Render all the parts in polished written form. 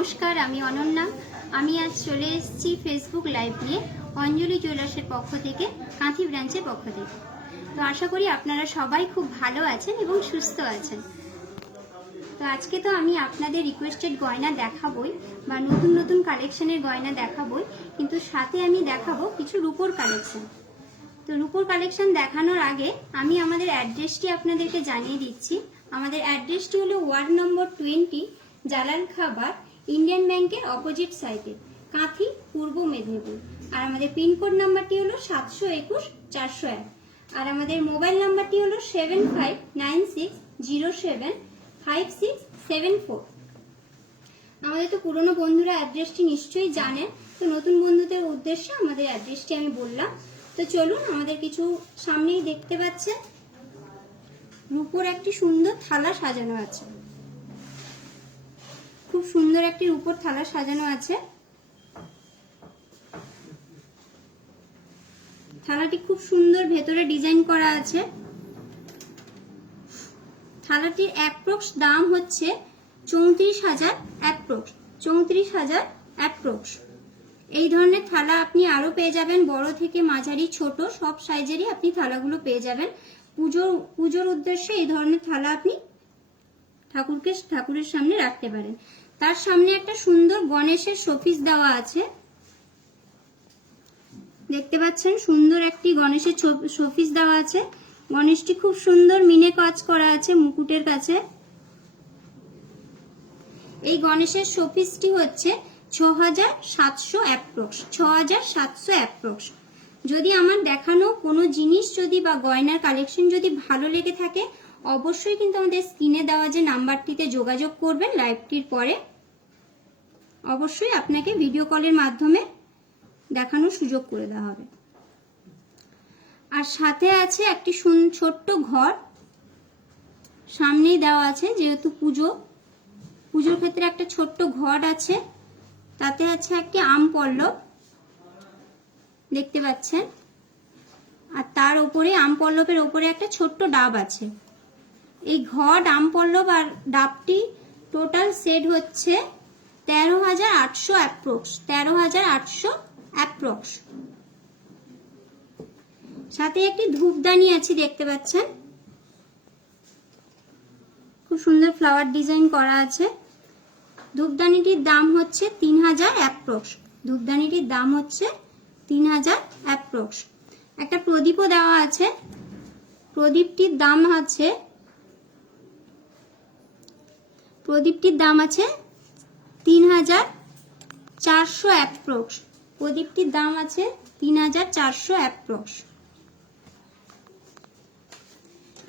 নমস্কার, আমি অনন্যা। আমি আজ চলে এসেছি ফেসবুক লাইভ নিয়ে অঞ্জলি জুয়েলার্সের পক্ষ থেকে, কাঁথি ব্রাঞ্চের পক্ষ থেকে। তো আশা করি আপনারা সবাই খুব ভালো আছেন এবং সুস্থ আছেন। তো আজকে তো আমি আপনাদের রিকোয়েস্টেড গয়না দেখাবই, বা নতুন নতুন কালেকশনের গয়না দেখাবই, কিন্তু সাথে আমি দেখাবো কিছু রূপোর কালেকশন। তো রূপোর কালেকশন দেখানোর আগে আমি আমাদের অ্যাড্রেসটি আপনাদেরকে জানিয়ে দিচ্ছি। আমাদের অ্যাড্রেসটি হলো ওয়ার্ড নম্বর 20, জালাল খাবার, ইন্ডিয়ান ব্যাংকের অপোজিট সাইডে, কাঁথি, পূর্ব মেদিনীপুর। আর আমাদের পিনকোড নাম্বারটি হলো 721-401। আর আমাদের মোবাইল নাম্বারটি হলো 7596075674। আমাদের তো পুরনো বন্ধুরা অ্যাড্রেসটি নিশ্চয়ই জানেন, তো নতুন বন্ধুদের উদ্দেশ্যে আমাদের অ্যাড্রেসটি আমি বললাম। তো চলুন, আমাদের কিছু সামনেই দেখতে পাচ্ছেন রূপোর একটি সুন্দর থালা সাজানো আছে। খুব সুন্দর একটি রূপোর থালা সাজানো আছে। থালাটি খুব সুন্দর ভেতরে ডিজাইন করা আছে। থালাটির অ্যাপ্রক্স দাম হচ্ছে 34,000 অ্যাপ্রক্স, 34,000 অ্যাপ্রক্স। এই ধরনের থালা আপনি আরো পেয়ে যাবেন, বড় থেকে মাঝারি ছোট সব সাইজেরই আপনি থালাগুলো পেয়ে যাবেন। পুজোর উদ্দেশ্যে এই ধরনের থালা আপনি ঠাকুরের সামনে রাখতে পারেন। তার সামনে একটা সুন্দর গণেশের শোপিস দেওয়া আছে, দেখতে পাচ্ছেন। সুন্দর একটি গণেশের শোপিস দেওয়া আছে। গণেশটি খুব সুন্দর মিনে কাজ করা আছে মুকুটের কাছে। এই গণেশের শোপিসটি হচ্ছে 6,700 অ্যাপ্রক্স, 6,700 অ্যাপ্রক্স। যদি আমার দেখানো কোনো জিনিস যদি বা গয়নার কালেকশন যদি ভালো লেগে থাকে, অবশ্যই কিন্তু আমাদের স্ক্রিনে দেওয়া যে নাম্বারটিতে যোগাযোগ করবেন লাইভটির পরে। অবশ্যই আপনাকে ভিডিও কলের মাধ্যমে দেখানোর সুযোগ করে দেওয়া হবে। আর সাথে আছে একটি ছোট্ট ঘর সামনেই দেওয়া আছে, যেহেতু পুজোর ক্ষেত্রে একটা ছোট্ট ঘর আছে। তাতে আছে একটি আম পল্লব, দেখতে পাচ্ছেন। আর তার উপরে আম পল্লবের উপরে একটা ছোট্ট ডাব আছে। এই ঘট, আম পল্লব আর ডাবটি টোটাল সেট হচ্ছে 13,800 অ্যাপ্রক্স, 13,800 অ্যাপ্রক্স। সাথে একটি ধূপদানি আছে, দেখতে পাচ্ছেন। খুব সুন্দর ফ্লাওয়ার ডিজাইন করা আছে। ধূপদানিটির দাম হচ্ছে 3,000 অ্যাপ্রক্স। ধূপদানিটির দাম হচ্ছে 3,000 অ্যাপ্রক্স। একটা প্রদীপও দেওয়া আছে। প্রদীপটির দাম আছে 3,400 অ্যাপ্রক্স। প্রদীপটির দাম আছে 3,400 অ্যাপ্রক্স।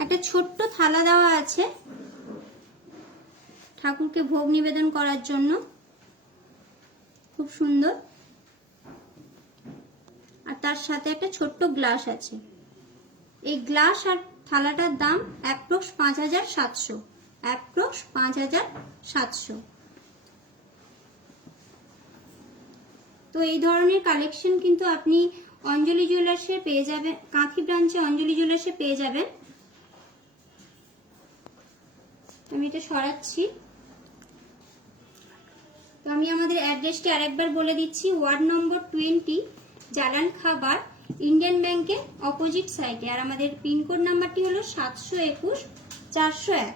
একটা ছোট্ট থালা দেওয়া আছে ঠাকুরকে ভোগ নিবেদন করার জন্য, খুব সুন্দর। আর তার সাথে একটা ছোট্ট গ্লাস আছে। এই গ্লাস আর থালাটার দাম অ্যাপ্রক্স 5,700, অ্যাপ্রক্স 5,700। তো এই ধরনের কালেকশন কিন্তু আপনি অঞ্জলি জুয়েলার্সে পেয়ে যাবেন, কাঁথি ব্রাঞ্চে অঞ্জলি জুয়েলার্সে পেয়ে যাবেন। আমি এটা সরাচ্ছি। তো আমি আমাদের অ্যাড্রেসটি আরেকবার বলে দিচ্ছি। ওয়ার্ড নম্বর 20, জালাল খাবার, ইন্ডিয়ান ব্যাংকের অপোজিট সাইডে। আর আমাদের পিনকোড নাম্বারটি হলো 721-401।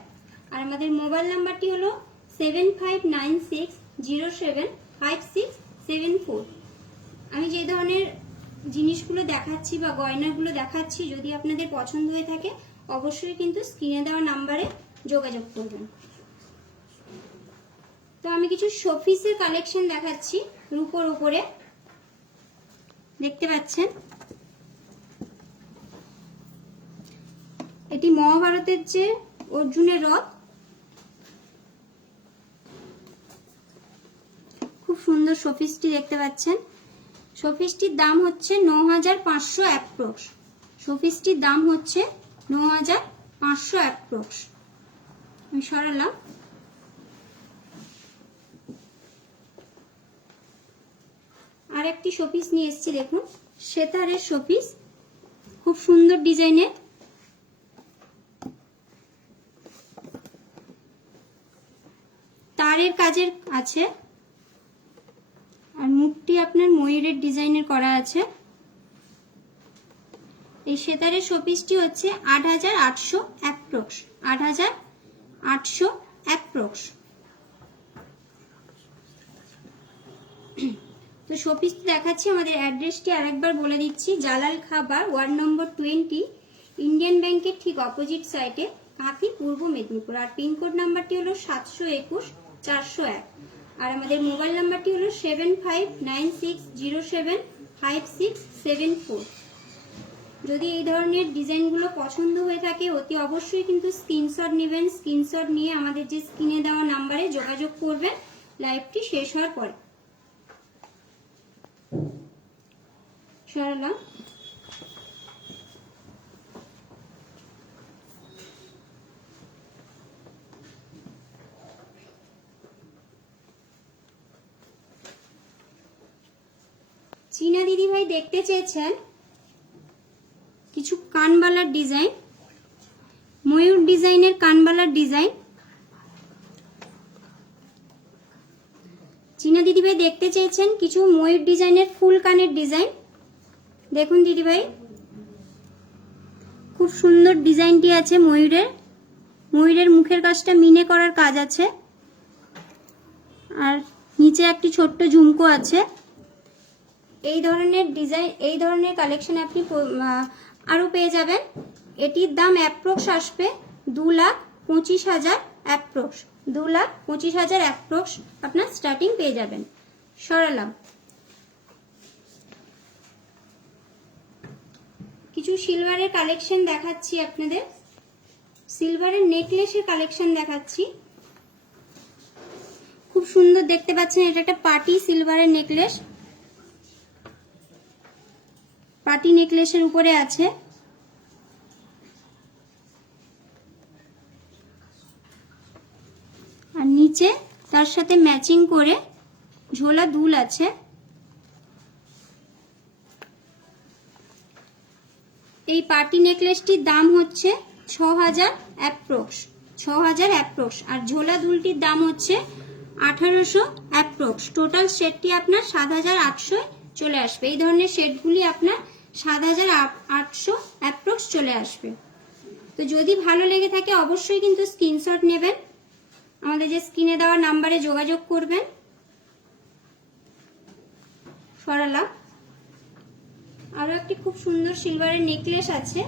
আর আমাদের মোবাইল নাম্বারটি হলো 7596075674। আমি যে ধরনের জিনিসগুলো দেখাচ্ছি বা গয়নাগুলো দেখাচ্ছি, যদি আপনাদের পছন্দ হয়ে থাকে, অবশ্যই কিন্তু স্ক্রিনে দেওয়া নাম্বারে যোগাযোগ করবেন। তো আমি কিছু শোপিসের কালেকশন দেখাচ্ছি রূপোর উপরে, দেখতে পাচ্ছেন। এটি মহাভারতের যে অর্জুনের রথ, খুব সুন্দর শোপিসটি দেখতে পাচ্ছেন। শোপিসটির দাম হচ্ছে 9,500 অ্যাপ্রক্স। শোপিসটির দাম হচ্ছে 9,500 অ্যাপ্রক্স। আমি সরালাম। আর একটি শোপিস নিয়ে এসেছি, দেখুন, সেতারের শোপিস, খুব সুন্দর ডিজাইনের। তারের কাজের আছে, আপনার ময়ূরের ডিজাইনের করা আছে। এই সেতারের শোপিসটি হচ্ছে 8,800 অ্যাপ্রক্স, 8,800 অ্যাপ্রক্স। তো শোপিস দেখাচ্ছি, আমাদের অ্যাড্রেসটি আরেকবার বলে দিচ্ছি। জালাল খাবার, ওয়ার্ড নম্বর 20, ইন্ডিয়ান ব্যাংকের ঠিক অপোজিট সাইডে, কাঁথি, পূর্ব মেদিনীপুর। আর পিনকোড নাম্বারটি হলো 721-401। আর আমাদের মোবাইল নাম্বারটি হলো 7596075674। যদি এই ধরনের ডিজাইনগুলো পছন্দ হয়ে থাকে অতি অবশ্যই কিন্তু স্ক্রিনশট নেবেন। স্ক্রিনশট নিয়ে আমাদের যে স্ক্রিনে দেওয়া নাম্বারে যোগাযোগ করবেন লাইভটি শেষ হওয়ার পরে। সরালাম। চীনা দিদি ভাই দেখতে চেয়েছেন কিছু কানবালার ডিজাইন, ময়ূর ডিজাইনের কানবালার ডিজাইন। চীনা দিদি ভাই দেখতে চেয়েছেন কিছু ময়ূর ডিজাইনের ফুল কানের ডিজাইন। দেখুন দিদি ভাই, খুব সুন্দর ডিজাইনটি আছে ময়ূরের। ময়ূরের মুখের কাজটা মিনে করার কাজ আছে, আর নিচে একটি ছোট্ট ঝুমকো আছে। এই ধরনের ডিজাইন, এই ধরনের কালেকশন আপনি আরো পেয়ে যাবেন। এটির দাম অ্যাপ্রক্স আসবে 2,25,000 অ্যাপ্রক্স, 2,25,000 অ্যাপ্রক্স আপনার স্টার্টিং পেয়ে যাবেন। সরালাম। কিছু সিলভারের কালেকশন দেখাচ্ছি আপনাদের। সিলভারের নেকলেসের কালেকশন দেখাচ্ছি, খুব সুন্দর দেখতে পাচ্ছেন। এটা একটা পার্টি সিলভারের নেকলেস, পার্টি নেকলেসের উপরে আছে। আর নিচে তার সাথে ম্যাচিং করে ঝোলা দুল আছে। এই পার্টি নেকলেসটির দাম হচ্ছে 6,000 অ্যাপ্রক্স, 6,000 অ্যাপ্রক্স। আর ঝোলা দুলটির দাম হচ্ছে 1,800 অ্যাপ্রক্স। টোটাল সেটটি আপনার 7,800 চলে আসবে। এই ধরনের সেটগুলি আপনার 7,800 অ্যাপ্রক্স চলে আসবে। তো যদি ভালো লেগে থাকে অবশ্যই কিন্তু স্ক্রিনশট নেবেন, আমাদের যে স্ক্রিনে দেওয়া নাম্বারে যোগাযোগ করবেন। সরালাম। আরো একটি খুব সুন্দর সিলভারের নেকলেস আছে।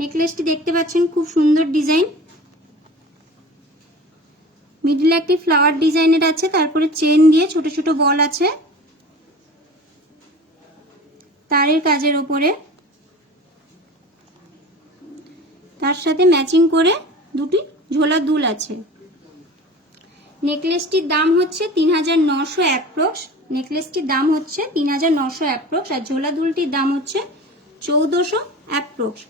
নেকলেসটি দেখতে পাচ্ছেন, খুব সুন্দর ডিজাইন। মিডলে একটি ফ্লাওয়ার ডিজাইনের আছে, তারপরে চেন দিয়ে ছোট ছোট বল আছে তারের কাজের উপরে। তার সাথে ম্যাচিং করে দুটি ঝোলা দুল আছে। নেকলেসটির দাম হচ্ছে 3,900 অ্যাপ্রক্স। নেকলেসটির দাম হচ্ছে 3,900 অ্যাপ্রক্স। আর ঝোলা দুলটির দাম হচ্ছে 1,400 অ্যাপ্রক্স।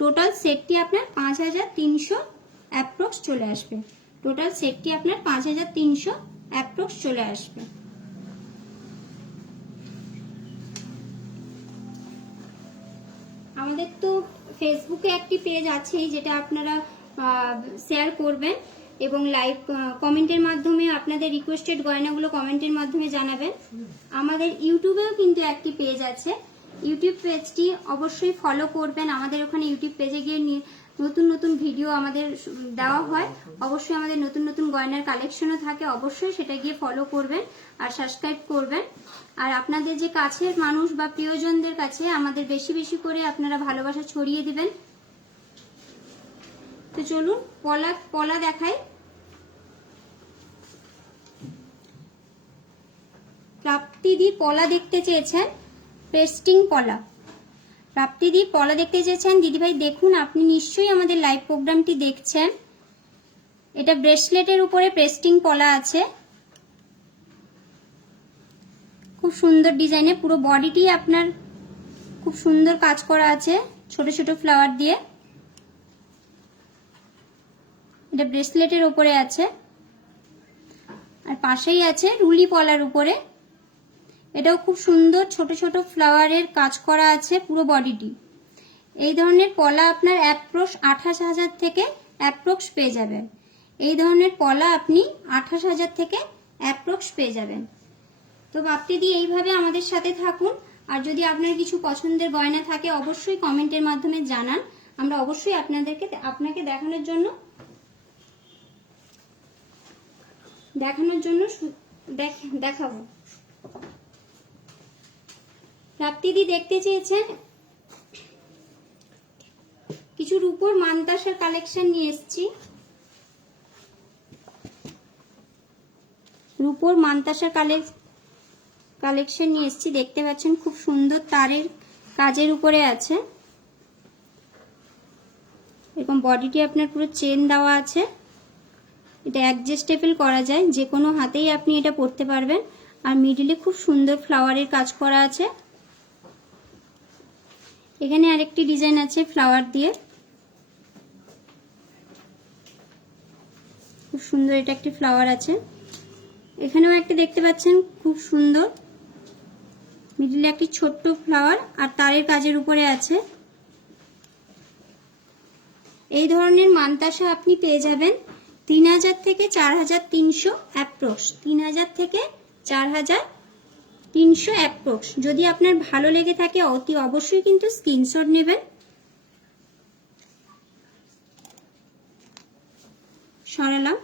টোটাল সেটটি আপনার 5,300 অ্যাপ্রক্স চলে আসবে। টোটাল সেটটি আপনার 5,300 অ্যাপ্রক্স চলে আসবে। আমাদের তো ফেসবুকে একটি পেজ আছেই, যেটা আপনারা শেয়ার করবেন এবং লাইভ কমেন্টের মাধ্যমে আপনাদের রিকোয়েস্টেড গয়নাগুলো কমেন্টের মাধ্যমে জানাবেন। আমাদের ইউটিউবেও কিন্তু একটি পেজ আছে, ইউটিউব পেজটি অবশ্যই ফলো করবেন। আমাদের ওখানে ইউটিউব পেজে গিয়ে নতুন নতুন ভিডিও আমাদের দেওয়া হয়। অবশ্যই আমাদের নতুন নতুন গয়নার কালেকশনও থাকে, অবশ্যই সেটা গিয়ে ফলো করবেন আর সাবস্ক্রাইব করবেন। আর আপনাদের যে কাছের মানুষ বা প্রিয়জনদের কাছে আমাদের বেশি বেশি করে আপনারা ভালোবাসা ছড়িয়ে দিবেন। তো চলুন পলা দেখাই। প্রাপ্তিদি পলা দেখতে চেয়েছেন, পেস্টিং পলা। প্রাপ্তিদি পলা দেখতে চেয়েছেন দিদিভাই। দেখুন, আপনি নিশ্চয়ই আমাদের লাইভ প্রোগ্রামটি দেখছেন। এটা ব্রেসলেটের উপরে পেস্টিং পলা আছে, খুব সুন্দর ডিজাইনে। পুরো বডিটি আপনার খুব সুন্দর কাজ করা আছে ছোট ছোট ফ্লাওয়ার দিয়ে। এটা ব্রেসলেটের উপরে আছে, আর পাশেই আছে রুলি পলার উপরে। এটাও খুব সুন্দর ছোট ছোট ফ্লাওয়ারের কাজ করা আছে পুরো বডিটি। এই ধরনের পলা আপনার অ্যাপ্রক্স 28,000 থেকে অ্যাপ্রক্স পেয়ে যাবেন। এই ধরনের পলা আপনি 28,000 থেকে অ্যাপ্রক্স পেয়ে যাবেন। তো বাপ্তিদি এইভাবে আমাদের সাথে থাকুন। আর যদি আপনার কিছু পছন্দের গয়না থাকে অবশ্যই কমেন্টের মাধ্যমে জানান, আমরা অবশ্যই আপনাকে দেখানোর জন্য দেখাবো। প্রাপ্তিদি দেখতে চেয়েছেন কিছু রূপোর মানতাসার কালেকশন নিয়ে এসেছি। রূপোর মানতাসার কালেকশন নিয়ে এসেছি, দেখতে পাচ্ছেন খুব সুন্দর তারের কাজের উপরে আছে। এরকম বডিটি আপনার পুরো চেন দেওয়া আছে, এটা অ্যাডজাস্টেবল করা যায়, যে কোনো হাতেই আপনি এটা পরতে পারবেন। আর মিডিলে খুব সুন্দর ফ্লাওয়ারের কাজ করা আছে। এখানে আরেকটি ডিজাইন আছে ফ্লাওয়ার দিয়ে, খুব সুন্দর, এটা একটি ফ্লাওয়ার আছে। এখানেও একটা দেখতে পাচ্ছেন খুব সুন্দর, মিডিলে একটি ছোট্ট ফ্লাওয়ার আর তারের কাজের উপরে আছে। এই ধরনের মানতাসা আপনি পেয়ে যাবেন 3000 থেকে 4300 অ্যাপ্রক্স, 3000 থেকে 4300 অ্যাপ্রক্স। যদি আপনার ভালো লেগে থাকে অতি অবশ্যই কিন্তু স্ক্রিনশট নেবেন। সরালাম।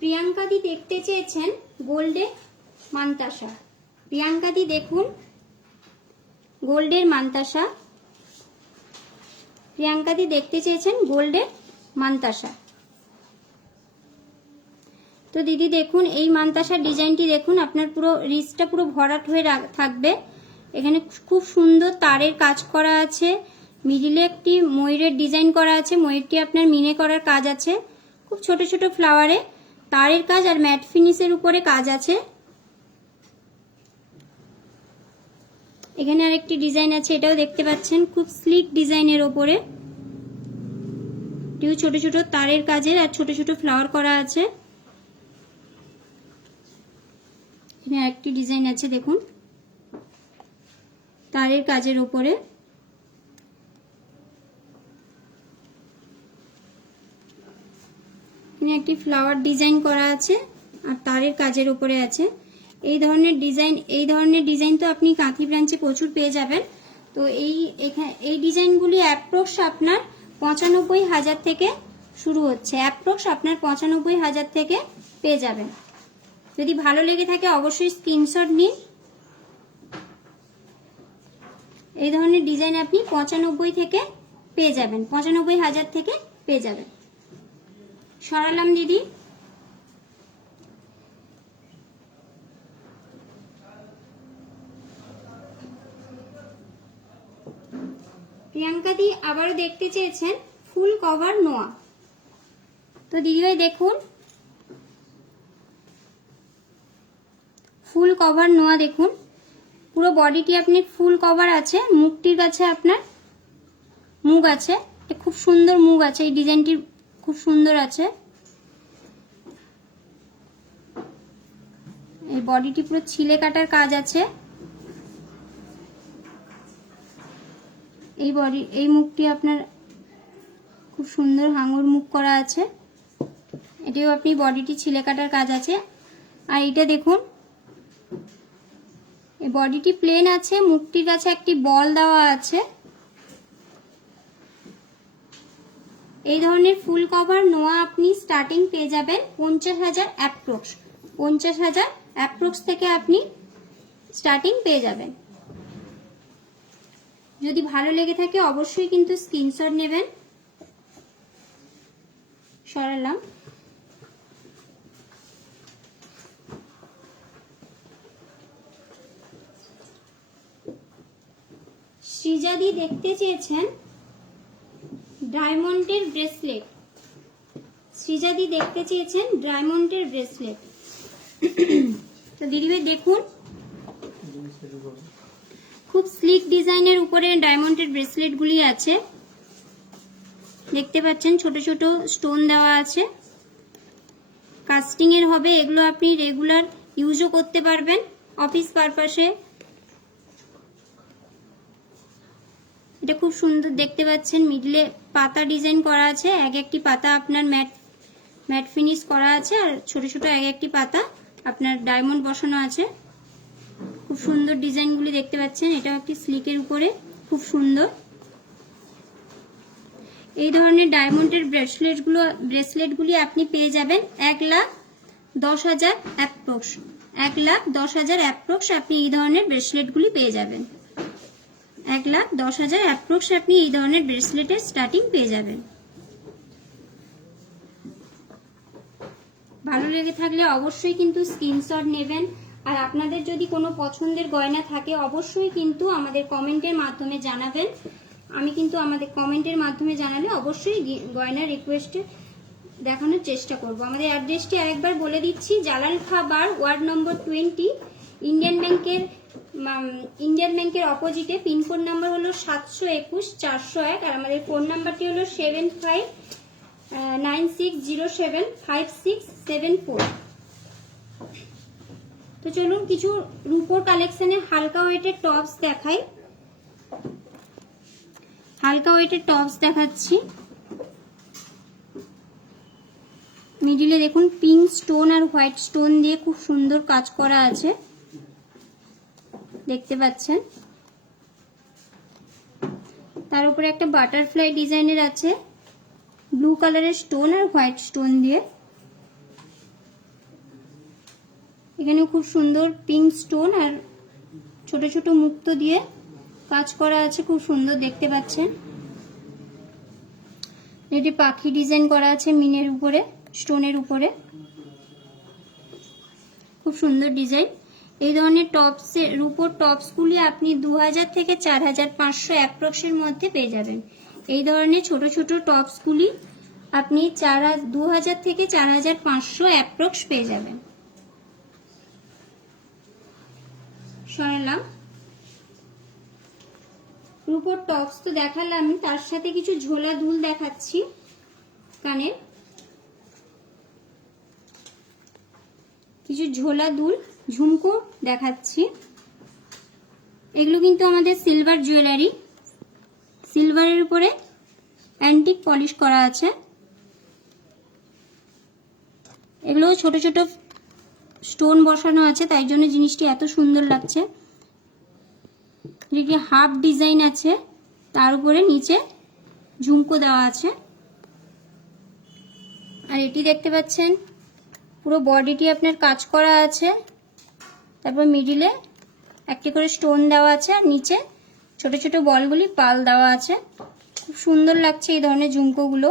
প্রিয়াঙ্কাদি দেখতে চেয়েছেন গোল্ডে মানতাসা। প্রিয়াঙ্কাদি দেখুন গোল্ডের মানতাসা, প্রিয়াঙ্কাদি দেখতে চেয়েছেন গোল্ডের মানতাসা। তো দিদি দেখুন এই মানতাসার ডিজাইনটি দেখুন, আপনার পুরো রিচটা পুরো ভরাট হয়ে থাকবে। এখানে খুব সুন্দর তারের কাজ করা আছে, মিডিলে একটি ময়ূরের ডিজাইন করা আছে, ময়ূরটি আপনার মিনে করার কাজ আছে, খুব ছোট ছোট ফ্লাওয়ারে তারের কাজ আর ম্যাট ফিনিশের উপরে কাজ আছে। এখানে আরেকটি ডিজাইন আছে, এটাও দেখতে পাচ্ছেন খুব স্লিক ডিজাইনের ওপরে, এটিও ছোট ছোট তারের কাজের আর ছোট ছোট ফ্লাওয়ার করা আছে। এখানে আরেকটি ডিজাইন আছে দেখুন তারের কাজের ওপরে, এখানে একটি ফ্লাওয়ার ডিজাইন করা আছে আর তারের কাজের উপরে আছে। এই ধরনের ডিজাইন তো আপনি কাঁথি ব্রাঞ্চে প্রচুর পেয়ে যাবেন। তো এই ডিজাইনগুলি অ্যাপ্রক্স আপনার 95,000 থেকে শুরু হচ্ছে, অ্যাপ্রক্স আপনার 95,000 থেকে পেয়ে যাবেন। যদি ভালো লেগে থাকে অবশ্যই স্ক্রিনশট নিন। এই ধরনের ডিজাইন আপনি 95 থেকে পেয়ে যাবেন, 95,000 থেকে পেয়ে যাবেন। সরালাম দিদি। প্রিয়াঙ্কাদি আবারও দেখতে চেয়েছেন ফুল কভার নোয়া। তো দিদিভাই দেখুন ফুল কভার নোয়া, দেখুন পুরো বডিটি আপনি ফুল কভার আছে, মুখটির কাছে আপনার মুখ আছে, খুব সুন্দর মুখ আছে, এই ডিজাইনটি খুব সুন্দর আছে। এই বডিটি পুরো ছিলে কাটার কাজ আছে, এই মুখটি আপনার খুব সুন্দর হাঙর মুখ করা আছে, এটিও আপনি বডিটি ছিলে কাটার কাজ আছে। আর এটা দেখুন এই বডিটি প্লেন আছে, মুখটির কাছে একটি বল দেওয়া আছে। এই ধরনের ফুল কভার নোয়া আপনি স্টার্টিং পেয়ে যাবেন 50,000 অ্যাপ্রক্স, 50,000 অ্যাপ্রক্স থেকে আপনি স্টার্টিং পেয়ে যাবেন। যদি ভালো লেগে থাকে অবশ্যই কিন্তু স্ক্রিনশট নেবেন। সরালাম। সৃজাদি দেখতে চেয়েছেন ডায়মন্ডের ব্রেসলেট, সৃজাদি দেখতে চেয়েছেন ডায়মন্ডের ব্রেসলেট। তো দিদিভাই দেখুন খুব স্লিক ডিজাইনের উপরে ডায়মন্ডের ব্রেসলেটগুলি আছে, দেখতে পাচ্ছেন ছোট ছোট স্টোন দেওয়া আছে, কাস্টিং এর হবে, এগুলো আপনি রেগুলার ইউজও করতে পারবেন অফিস পারপাসে। এটা খুব সুন্দর দেখতে পাচ্ছেন, মিডলে পাতা ডিজাইন করা আছে, এক একটি পাতা আপনার ম্যাট ফিনিশ করা আছে, আর ছোট ছোট এক একটি পাতা আপনার ডায়মন্ড বসানো আছে। খুব সুন্দর ডিজাইনগুলি দেখতে পাচ্ছেন, এটা একটি স্লিকের উপরে খুব সুন্দর। এই ধরনের ডায়মন্ডের ব্রেসলেটগুলি আপনি পেয়ে যাবেন 1,10,000 অ্যাপ্রক্স। 1,10,000 অ্যাপ্রক্স আপনি এই ধরনের ব্রেসলেটগুলি পেয়ে যাবেন। 1,10,000 অ্যাপ্রক্স আপনি এই ধরনের ব্রেসলেটের স্টার্টিং পেয়ে যাবেন। ভালো লেগে থাকলে অবশ্যই কিন্তু স্ক্রিনশট নেবেন। আর আপনাদের যদি কোনো পছন্দের গয়না থাকে অবশ্যই কিন্তু আমাদের কমেন্টের মাধ্যমে জানাবেন। আমি কিন্তু আমাদের কমেন্টের মাধ্যমে জানালে অবশ্যই গয়নার রিকোয়েস্টে দেখানোর চেষ্টা করব। আমাদের অ্যাড্রেসটি আরেকবার বলে দিচ্ছি, জালাল খাঁ বার, ওয়ার্ড নম্বর 20, ইন্ডিয়ান ব্যাংকের অপোজিটে। পিনকোড নাম্বার হলো 721-401, আর আমাদের ফোন নাম্বারটি হলো 7596075674। তো চলুন কিছু রূপোর কালেকশনে হালকা ওয়েটের টপস দেখাই। হালকা ওয়েটের টপস দেখাচ্ছি। মিডিলে দেখুন পিঙ্ক স্টোন আর হোয়াইট স্টোন দিয়ে খুব সুন্দর কাজ করা আছে, দেখতে পাচ্ছেন। তার উপরে একটা বাটারফ্লাই ডিজাইনের আছে, ব্লু কালারের স্টোন আর হোয়াইট স্টোন দিয়ে। এখানে খুব সুন্দর পিঙ্ক স্টোন আর ছোট ছোট মুক্তো দিয়ে কাজ করা আছে, খুব সুন্দর দেখতে পাচ্ছেন। এটি পাখি ডিজাইন করা আছে মিনের উপরে, স্টোনের উপরে, খুব সুন্দর ডিজাইন। এই ধরনের টপসের রূপোর টপসগুলি আপনি 2000 থেকে 4500 অ্যাপ্রক্সের মধ্যে পেয়ে যাবেন। এই ধরনের ছোট ছোট টপসগুলি আপনি 2000 থেকে 4500 অ্যাপ্রক্স পেয়ে যাবেন। সরালাম। রূপোর টপস তো দেখালাম, তার সাথে কিছু ঝোলা দুল দেখাচ্ছি কানের। কিছু ঝোলা দুল ঝুমকো দেখাচ্ছি। এগুলো কিন্তু আমাদের সিলভার জুয়েলারি, সিলভারের উপরে অ্যান্টিক পলিশ করা আছে। এগুলো ছোট ছোট স্টোন বসানো আছে, তাই জন্য জিনিসটি এত সুন্দর লাগছে। এটি হাফ ডিজাইন আছে, তার উপরে নিচে ঝুমকো দেওয়া আছে। আর এটি দেখতে পাচ্ছেন পুরো বডিটি আপনার কাজ করা আছে, তারপর মিডিলে একটি করে স্টোন দেওয়া আছে, আর নিচে ছোট ছোট বলগুলি পাল দেওয়া আছে। খুব সুন্দর লাগছে এই ধরনের ঝুমকোগুলো।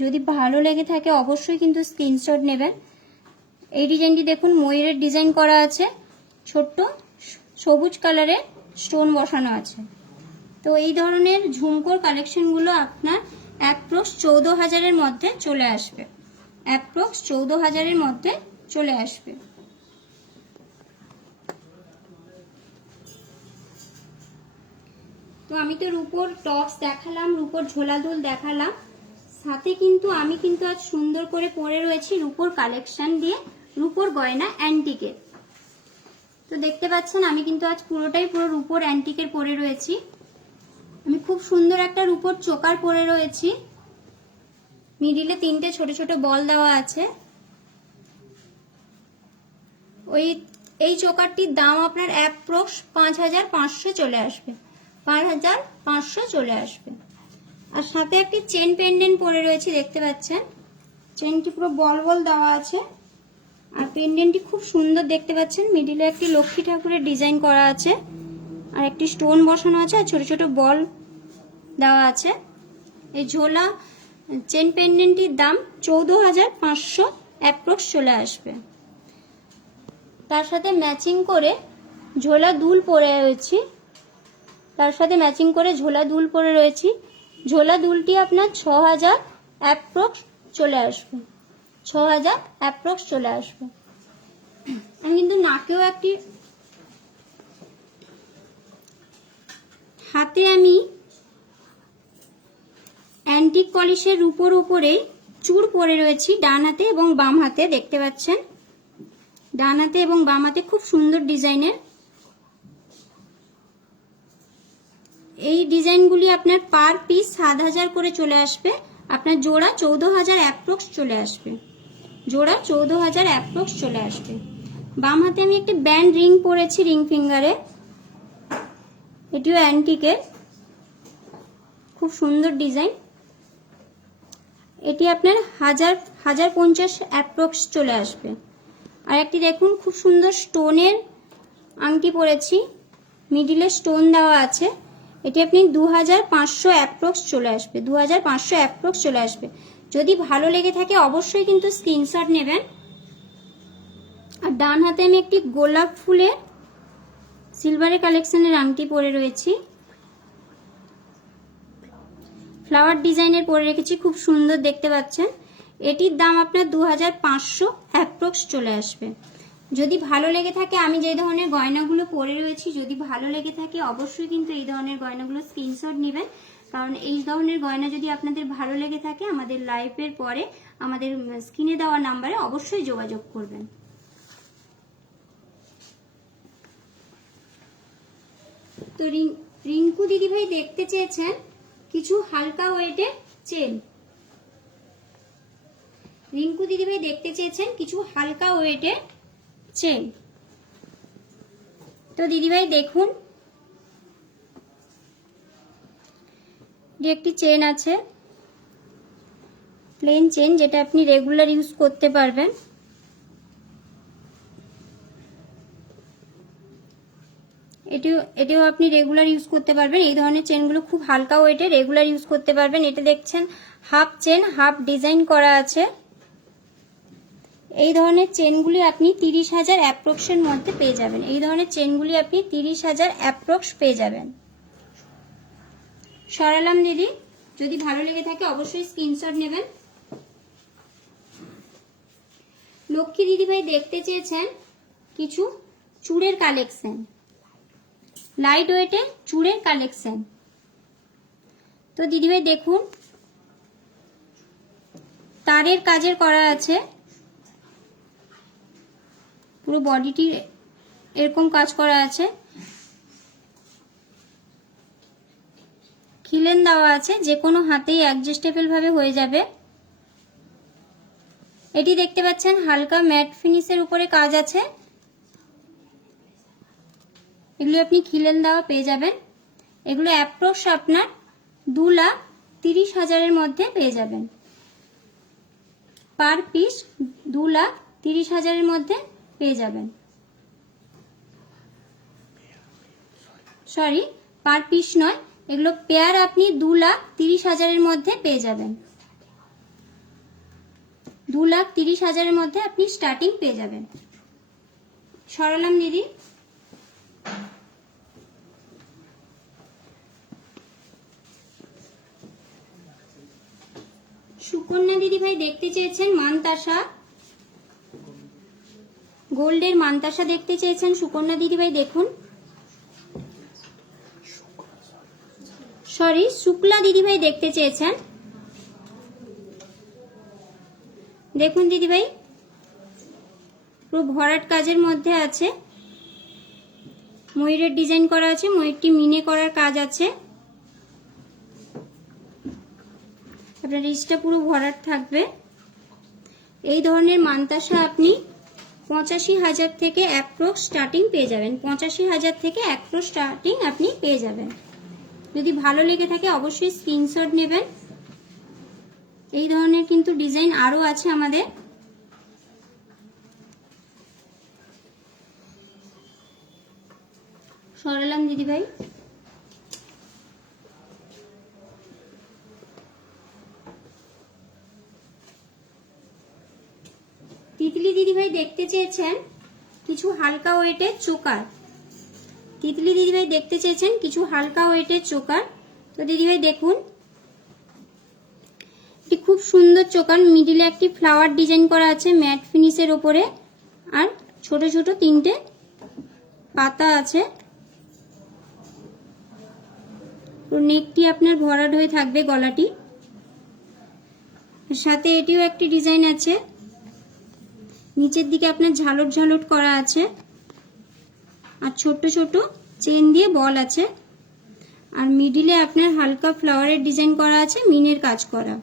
যদি ভালো লেগে থাকে অবশ্যই কিন্তু স্ক্রিনশট নেবেন। এই ডিজাইনটি দেখুন ময়ূরের ডিজাইন করা আছে, ছোট্ট সবুজ কালারের স্টোন বসানো আছে। তো এই ধরনের ঝুমকোর কালেকশনগুলো আপনার অ্যাপ্রক্স 14,000-এর মধ্যে চলে আসবে। অ্যাপ্রক্স 14,000-এর মধ্যে চলে আসবে। তো আমি তো রূপোর টপস দেখালাম, রূপোর ঝোলা দুল দেখালাম, সাথে কিন্তু আমি কিন্তু আজ সুন্দর করে পরে রয়েছি রূপোর কালেকশন দিয়ে, রূপোর গয়না অ্যান্টিকে। তো দেখতে পাচ্ছেন আমি কিন্তু আজ পুরোটাই রূপোর অ্যান্টিকের পরে রয়েছি। আমি খুব সুন্দর একটা রূপোর চোকার পরে রয়েছি, মিডিলে 3টে ছোট ছোট বল দেওয়া আছে। এই চোকারটির দাম আপনার অ্যাপ্রক্স 5,500 চলে আসবে। 5,500 চলে আসবে। আর সাথে একটি চেন পেন্ডেন্ট পরে রয়েছে, দেখতে পাচ্ছেন চেনটি পুরো বল বল দেওয়া আছে, আর পেন্ডেন্টটি খুব সুন্দর দেখতে পাচ্ছেন। মিডিলে একটি লক্ষ্মী ঠাকুরের ডিজাইন করা আছে, আর একটি স্টোন বসানো আছে, আর ছোট ছোট বল দেওয়া আছে। এই ঝোলা চেন পেন্ডেন্টটির দাম 14,500 অ্যাপ্রক্স চলে আসবে। তার সাথে ম্যাচিং করে ঝোলা দুল পরে রয়েছি, ঝোলা দুলটি আপনার 6,000 অ্যাপ্রক্স চলে আসবে। 6,000 অ্যাপ্রক্স চলে আসবে। আমি কিন্তু নাকেও একটি হাতে আমি অ্যান্টিক পলিশের রূপোর উপরে চূড় পরে রয়েছি, ডান হাতে এবং বাম হাতে, দেখতে পাচ্ছেন ডান হাতে এবং বাম হাতে খুব সুন্দর ডিজাইনের। এই ডিজাইনগুলি আপনার পার পিস 7,000 করে চলে আসবে, আপনার জোড়া 14,000 অ্যাপ্রক্স চলে আসবে, জোড়া 14,000 অ্যাপ্রক্স চলে আসবে। বাম হাতে আমি একটি ব্যান্ড রিং পরেছি রিং ফিঙ্গারে, এটিও অ্যান্টিকের, খুব সুন্দর ডিজাইন। এটি আপনার 1,050 অ্যাপ্রক্স চলে আসবে। আর একটি দেখুন খুব সুন্দর স্টোনের আংটি পরেছি, মিডিলে স্টোন দেওয়া আছে, এটি আপনি 2,500 অ্যাপ্রক্স চলে আসবে, 2,500 অ্যাপ্রক্স চলে আসবে। যদি ভালো লেগে থাকে অবশ্যই কিন্তু স্ক্রিনশট নেবেন। আর ডান হাতে আমি একটি গোলাপ ফুলের সিলভারের কালেকশনের আংটি পরে রয়েছি, ফ্লাওয়ার ডিজাইনের পরে রেখেছি, খুব সুন্দর দেখতে পাচ্ছেন। এটির দাম আপনার 2,500 অ্যাপ্রক্স চলে আসবে। যদি ভালো লেগে থাকে, আমি যে ধরনের গয়নাগুলো পরে রয়েছি, যদি ভালো লেগে থাকে অবশ্যই কিন্তু এই ধরনের গয়নাগুলো স্ক্রিনশট নেবেন, কারণ এই ধরনের গয়না যদি আপনাদের ভালো লেগে থাকে আমাদের লাইভের পরে আমাদের স্ক্রিনে দেওয়া নাম্বারে অবশ্যই যোগাযোগ করবেন। তো রিঙ্কু দিদিভাই দেখতে চেয়েছেন কিছু হালকা ওয়েটের চেন, রিঙ্কু দিদিভাই দেখতে চেয়েছেন কিছু হালকা ওয়েটের চেন। তো দিদিভাই দেখুন, একটি চেন আছে, প্লেন চেন, যেটা আপনি রেগুলার ইউজ করতে পারবেন। এটিও আপনি রেগুলার ইউজ করতে পারবেন। এই ধরনের চেনগুলো খুব হালকা ওয়েটে, রেগুলার ইউজ করতে পারবেন। এটা দেখছেন হাফ চেন, হাফ ডিজাইন করা আছে। এই ধরনের চেনগুলি আপনি 30,000 অ্যাপ্রক্সের মধ্যে পেয়ে যাবেন, এই ধরনের চেনগুলি আপনি 30,000 অ্যাপ্রক্স পেয়ে যাবেন। সরালাম দিদি, যদি ভালো লেগে থাকে অবশ্যই স্ক্রিনশট নেবেন। লক্ষ্মী দিদিভাই দেখতে চেয়েছেন কিছু চূড়ের কালেকশন, লাইট ওয়েটে চূড়ের কালেকশন। তো দিদিভাই দেখুন, তারের কাজের করা আছে, পুরো বডিটি এরকম কাজ করা আছে, খিলেন দেওয়া আছে, যে কোনো হাতেই অ্যাডজাস্টেবল ভাবে হয়ে যাবে। এটি দেখতে পাচ্ছেন হালকা ম্যাট ফিনিশের উপরে কাজ আছে, এগুলো আপনি খিলেন দেওয়া পেয়ে যাবেন। এগুলো অ্যাপ্রক্স আপনার 2,30,000 মধ্যে পেয়ে যাবেন, পার পিস 2,30,000 মধ্যে পেয়ে যাবেন। সরি, পার পিস নয়, এগুলো পেয়ার আপনি 2,30,000 মধ্যে পেয়ে যাবেন, 2,30,000 মধ্যে আপনি স্টার্টিং পেয়ে যাবেন। সরালাম দিদি। সুকন্যা দিদিভাই দেখতে চেয়েছেন মানতাসা, গোল্ডের মানতাসা দেখতে চেয়েছেন সুকন্যা দিদিভাই। দেখুন, সরি শুক্লা দিদিভাই দেখতে চেয়েছেন। দেখুন দিদিভাই, পুরো ভরাট কাজের মধ্যে আছে, ময়ূরের ডিজাইন করা আছে, ময়ূরটি মিনে করার কাজ আছে, আপনার রিচটা পুরো ভরাট থাকবে। এই ধরনের মানতাসা আপনি 85,000 থেকে অ্যাপ্রক্স স্টার্টিং পেয়ে যাবেন, 85,000 থেকে অ্যাপ্রক্স স্টার্টিং আপনি পেয়ে যাবেন। যদি ভালো লেগে থাকে অবশ্যই স্ক্রিনশট নেবেন। এই ধরনের কিন্তু ডিজাইন আরো আছে আমাদের। সরালাম দিদিভাই। তিতলি দিদিভাই দেখতে চেয়েছেন কিছু হালকা ওয়েটের চোকার, তিতলি দিদিভাই দেখতে চেয়েছেন কিছু হালকা ওয়েটের চোকার। তো দিদিভাই দেখুন, এটি খুব সুন্দর চোকার, মিডিলে একটি ফ্লাওয়ার ডিজাইন করা আছে ম্যাট ফিনিশের ওপরে, আর ছোট ছোট 3টে পাতা আছে। নেকটি আপনার ভরাট হয়ে থাকবে, গলাটি সাথে এটিও একটি ডিজাইন আছে, নিচের দিকে আপনার ঝালট ঝালট করা আছে, আর ছোট ছোট চেন দিয়ে বল আছে। আর মিডিলে আপনার হালকা ফ্লাওয়ারের ডিজাইন করা আছে, মিনের কাজ করা।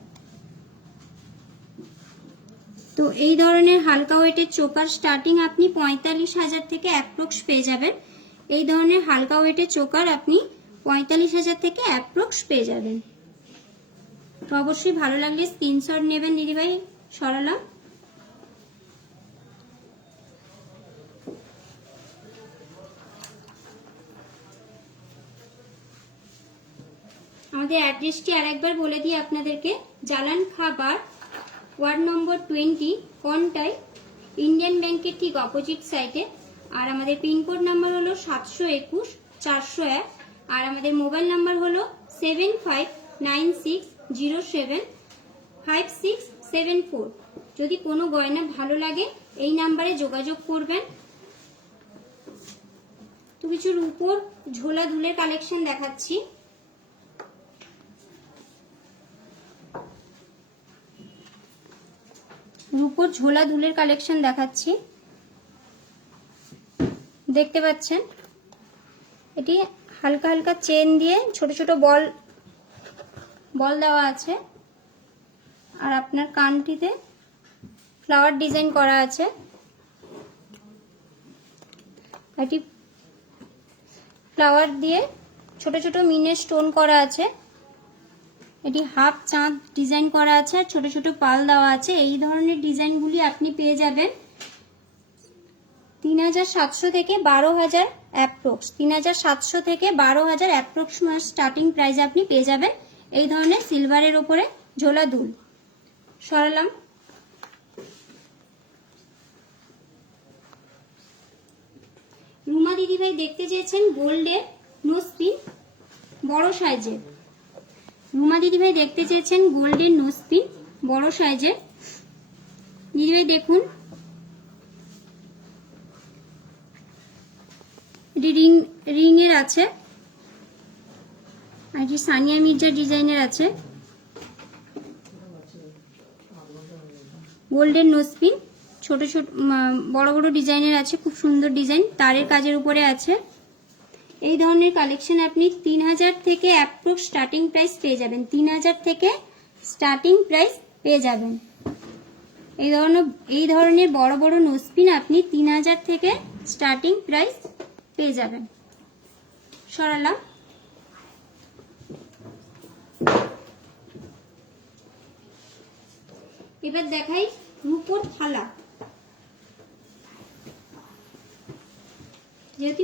তো এই ধরনের হালকা ওয়েটের চোকার স্টার্টিং আপনি 45,000 থেকে অ্যাপ্রক্স পেয়ে যাবেন। এই ধরনের হালকা ওয়েটের চোকার আপনি 45,000 থেকে অ্যাপ্রক্স পেয়ে যাবেন। তো অবশ্যই ভালো লাগলে স্ক্রিনশট নেবেন দিদিভাই। সরালাম। আমাদের অ্যাড্রেসটি আরেকবার বলে দিই আপনাদেরকে। জালান খাবার, ওয়ার্ড নম্বর 20, কনটাই, ইন্ডিয়ান ব্যাংকের ঠিক অপোজিট সাইডে। আর আমাদের পিনকোড নাম্বার হলো 721-401। আর আমাদের মোবাইল নাম্বার হলো 7596075674। যদি কোনো গয়না ভালো লাগে এই নাম্বারে যোগাযোগ করবেন। তো কিছু রূপোর ঝোলা দুলের কালেকশন দেখাচ্ছি। রূপোর ঝোলা দুলের কালেকশন দেখাচ্ছি, দেখতে পাচ্ছেন। এটি হালকা হালকা চেন দিয়ে ছোট ছোট বল দেওয়া আছে। আর আপনার কানটিতে ফ্লাওয়ার ডিজাইন করা আছে। এটি ফ্লাওয়ার দিয়ে ছোট ছোট মিনের স্টোন করা আছে। এটি হাফ চাঁদ ডিজাইন করা আছে, আর ছোট ছোট পাল দেওয়া আছে। এই ধরনের ডিজাইনগুলি আপনি পেয়ে যাবেন 3,700 থেকে 12,000 অ্যাপ্রক্স। 3,700 থেকে 12,000 অ্যাপ্রক্স স্টার্টিং প্রাইস আপনি পেয়ে যাবেন এই ধরনের সিলভারের ওপরে ঝোলা দুল। সরালাম। রুমা দিদিভাই দেখতে চেয়েছেন গোল্ডের নোজপিন বড় সাইজের। রুমা দিদিভাই দেখতে চেয়েছেন গোল্ডের নোজপিন বড় সাইজের। দিদিভাই দেখুন, এটি রিং এর আছে, আর এটি সানিয়া মির্জা ডিজাইনের আছে। গোল্ডেন নোজপিন ছোট ছোট বড় বড় ডিজাইনের আছে, খুব সুন্দর ডিজাইন, তারের কাজের উপরে আছে। এই ধরনের কালেকশন আপনি 3,000 থেকে অ্যাপ্রক্স স্টার্টিং প্রাইস পেয়ে যাবেন। 3,000 থেকে স্টার্টিং প্রাইস পেয়ে যাবেন। এই ধরনের বড় বড় নোজপিন আপনি 3,000 থেকে স্টার্টিং প্রাইস পেয়ে যাবেন। সরালাম। এবার দেখাই রূপোর থালা। যেহেতু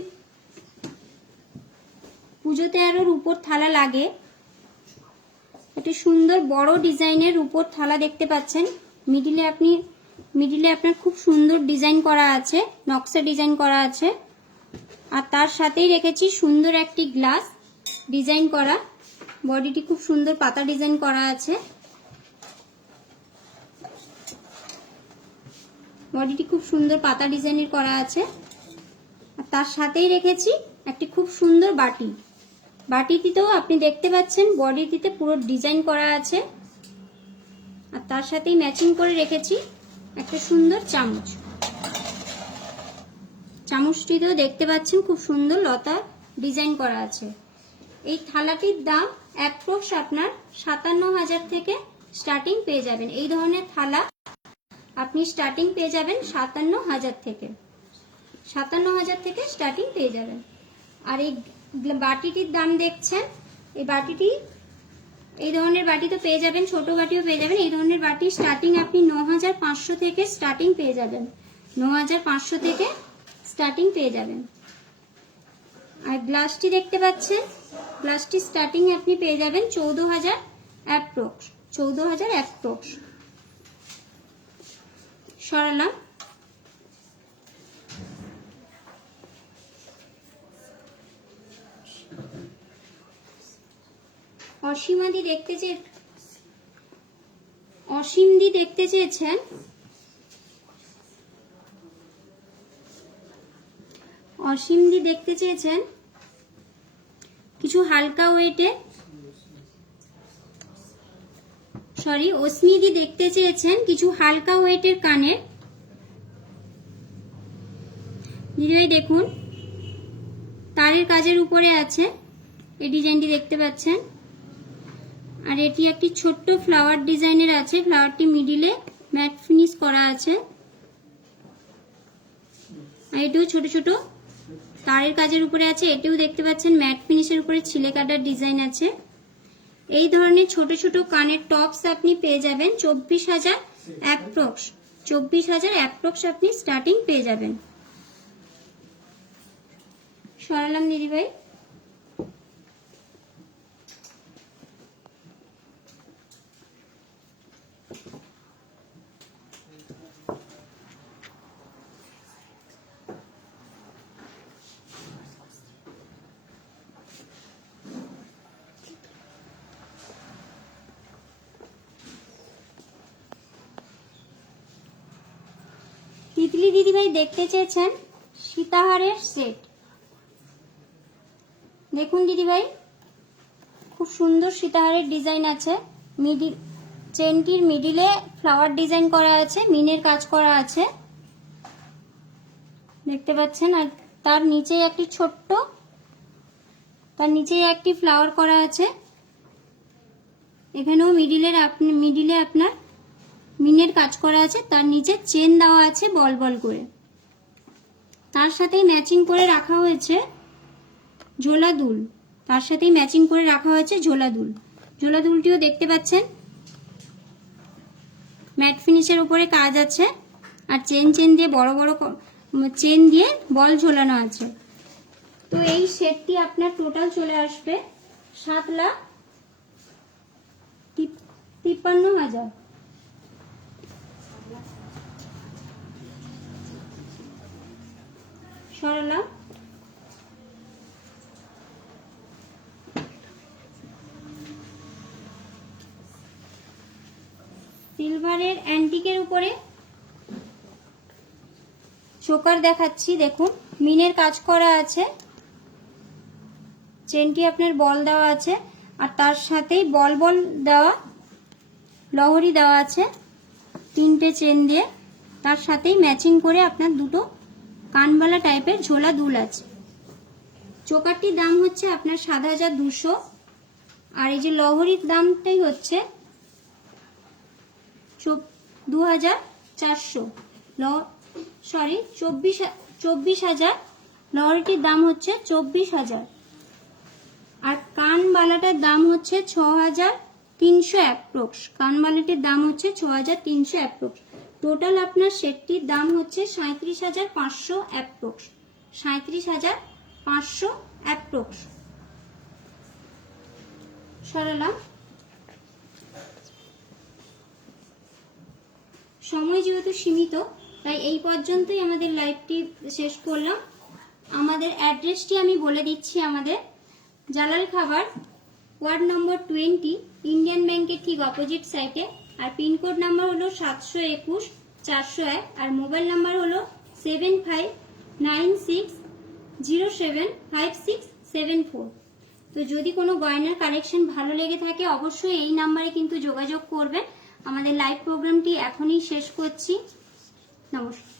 পুজোতে আরো রূপোর থালা লাগে, একটি সুন্দর বড় ডিজাইনের রূপোর থালা দেখতে পাচ্ছেন। মিডিলে আপনার খুব সুন্দর ডিজাইন করা আছে, নকশা ডিজাইন করা আছে। আর তার সাথেই রেখেছি সুন্দর একটি গ্লাস ডিজাইন করা। বডিটি খুব সুন্দর পাতা ডিজাইন করা আছে। বডিটি খুব সুন্দর পাতা ডিজাইনের করা আছে। আর তার সাথেই রেখেছি একটি খুব সুন্দর বাটি। বাটিটিতেও আপনি দেখতে পাচ্ছেন বডিটিতে পুরো ডিজাইন করা আছে। আর তার সাথেই ম্যাচিং করে রেখেছি একটা সুন্দর চামচ। চামচটিতেও দেখতে পাচ্ছেন খুব সুন্দর লতা ডিজাইন করা আছে। এই থালাটির দাম অ্যাপ্রক্স আপনার 57,000 থেকে স্টার্টিং পেয়ে যাবেন। এই ধরনের থালা আপনি স্টার্টিং পেয়ে যাবেন 57,000 থেকে। 57,000 থেকে স্টার্টিং পেয়ে যাবেন। আর এই বাটিটির দাম দেখছেন, এই ধরনের বাটি তো পেয়ে যাবেন, ছোট বাটিও পেয়ে যাবেন। এই ধরনের বাটি স্টার্টিং আপনি 9,500 থেকে স্টার্টিং পেয়ে যাবেন। 9,500 থেকে স্টার্টিং পেয়ে যাবেন। আর গ্লাসটি দেখতে পাচ্ছেন, গ্লাসটি স্টার্টিং আপনি পেয়ে যাবেন 14,000 অ্যাপ্রক্স। 14,000 অ্যাপ্রক্স। সরালাম। অসীমদি দেখতে চেয়েছেন কিছু হালকা ওয়েটে, অস্মিদি দেখতে চেয়েছেন কিছু হালকা ওয়েটের কানের। দিদিভাই দেখুন, তারের কাজের উপরে আছে, এই ডিজাইনটি দেখতে পাচ্ছেন। আর এটি একটি ছোট্ট ফ্লাওয়ার ডিজাইনের আছে, ফ্লাওয়ারটি মিডিলে ম্যাট ফিনিশ করা আছে। আর এটিও ছোট ছোট তারের কাজের উপরে আছে, এটিও দেখতে পাচ্ছেন ম্যাট ফিনিশের উপরে ছিলে কাটার ডিজাইন আছে। এই ধরনের ছোট ছোট কানের টপস আপনি পেয়ে যাবেন 24,000 অ্যাপ্রক্স, 24,000 অ্যাপ্রক্স আপনি স্টার্টিং পেয়ে যাবেন। সরালাম দিদিভাই। তিতলি দিদিভাই দেখতে চেয়েছেন সীতাহারের সেট। দেখুন দিদিভাই, খুব সুন্দর সীতাহারের ডিজাইন আছে। মিডিল চেনটির মিডিলে ফ্লাওয়ার ডিজাইন করা আছে, মিনের কাজ করা আছে দেখতে পাচ্ছেন। আর তার নিচে একটি ছোট্ট, তার নিচে একটি ফ্লাওয়ার করা আছে। এখানেও মিডিলে আপনার মিনের কাজ করা আছে, তার নিচে চেন দেওয়া আছে বল বল করে। তার সাথেই ম্যাচিং করে রাখা হয়েছে ঝোলা দুল, তার সাথেই ম্যাচিং করে রাখা হয়েছে ঝোলা দুল। ঝোলা দুলটিও দেখতে পাচ্ছেন ম্যাট ফিনিশের উপরে কাজ আছে। আর চেন দিয়ে বড় বড় চেন দিয়ে বল ঝোলানো আছে। তো এই সেটটি আপনার টোটাল চলে আসবে 7,53,000। সরালাম। সিলভারের অ্যান্টিকের উপরে চোকার দেখাচ্ছি, দেখুন মিনের কাজ করা আছে, চেনটি আপনার বল দেওয়া আছে। আর তার সাথেই বল বল দেওয়া লহরি দেওয়া আছে 3টে চেন দিয়ে। তার সাথেই ম্যাচিং করে আপনার দুটো কানবালা টাইপের ঝোলা দুল আছে। চোকারটির দাম হচ্ছে আপনার 7,200। আর এই যে লহরির দামটাই হচ্ছে 2,400, 24,000। লহরিটির দাম হচ্ছে 24,000। আর কানবালাটার দাম হচ্ছে 6,300 অ্যাপ্রক্স। কানবালাটির দাম হচ্ছে 6,300 অ্যাপ্রক্স। টোটাল আপনার সেটটির দাম হচ্ছে 37,500 অ্যাপ্রক্স, 37,500 অ্যাপ্রক্স। সরালাম। সময় যেহেতু সীমিত, তাই এই পর্যন্তই আমাদের লাইভটি শেষ করলাম। আমাদের অ্যাড্রেসটি আমি বলে দিচ্ছি। আমাদের জালাল খাবার, ওয়ার্ড নম্বর 20, ইন্ডিয়ান ব্যাংকের ঠিক অপোজিট সাইডে। আর পিনকোড নাম্বার হলো 721-401। আর মোবাইল নাম্বার হলো 7596075674। তো যদি কোনো গয়নার কালেকশন ভালো লেগে থাকে অবশ্যই এই নাম্বারে কিন্তু যোগাযোগ করবেন। আমাদের লাইভ প্রোগ্রামটি এখনই শেষ করছি। নমস্কার।